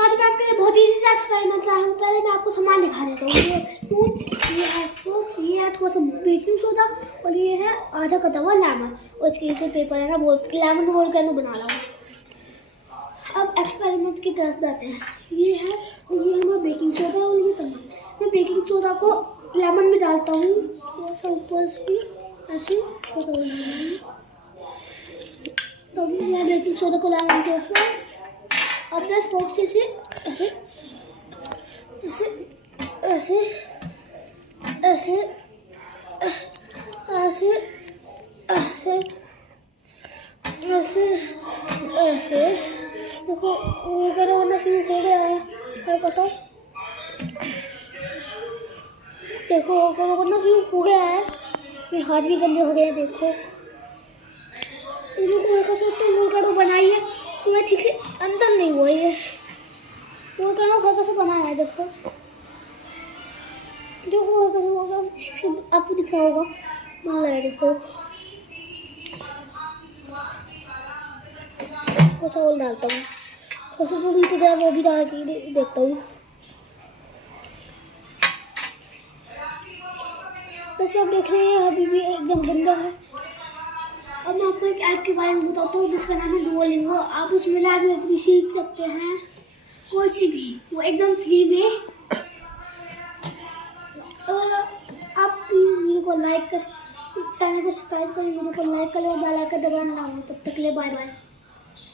आज मैं आपके लिए बहुत इजी सा एक्सपेरिमेंट लाया हूँ। पहले मैं आपको सामान दिखा देता हूँ। ये एक स्पून, ये है फोक, ये है थोड़ा सा बेकिंग सोडा और ये है आधा कटा हुआ लेमन और इसके नीचे पेपर है ना, लेमन वोल्केनो बना रहा हूँ। अब एक्सपेरिमेंट की तरफ जाते हैं। ये हमारा बेकिंग सोडा और ये टमाटर। मैं बेकिंग सोडा को लेमन में डालता हूँ, थोड़ा सा ऊपर से ऐसे तो मैं बेकिंग सोडा को लेमन के ऊपर अपने फोक से ऐसे ऐसे ऐसे ऐसे ऐसे ऐसे ऐसे ऐसे ऐसे देखो वो क्या होना शुरू हो गया है हल्का सा। देखो वो करना शुरू हो गया है, मेरे हाथ भी गंदे हो गए हैं। देखो हल्का सा तो वो करो बनाइए तो मैं ठीक से अंदर नहीं हुआ, ये वो करना हल्का सा बनाया है। देखो देखो हल्का सा होगा ठीक से आपको दिख रहा होगा बन रहा है। देखो थोड़ा सा और डालता हूँ, थोड़ा सा जो भी तो वो भी डाल के देखता हूँ। वैसे आप देख रहे हैं अभी भी एकदम गंदा है। अब मैं आपको एक ऐप के बारे में बताता हूँ जिसका नाम है डुओलिंगो। आप उसमें लैंग्वेज भी सीख सकते हैं, कोई सी भी, वो एकदम फ्री में। और आप प्लीज़ वीडियो को लाइक कर, चैनल को सब्सक्राइब करें, वीडियो को लाइक करें और बेल आइकन दबाना ना हो। तब तक के लिए बाय बाय।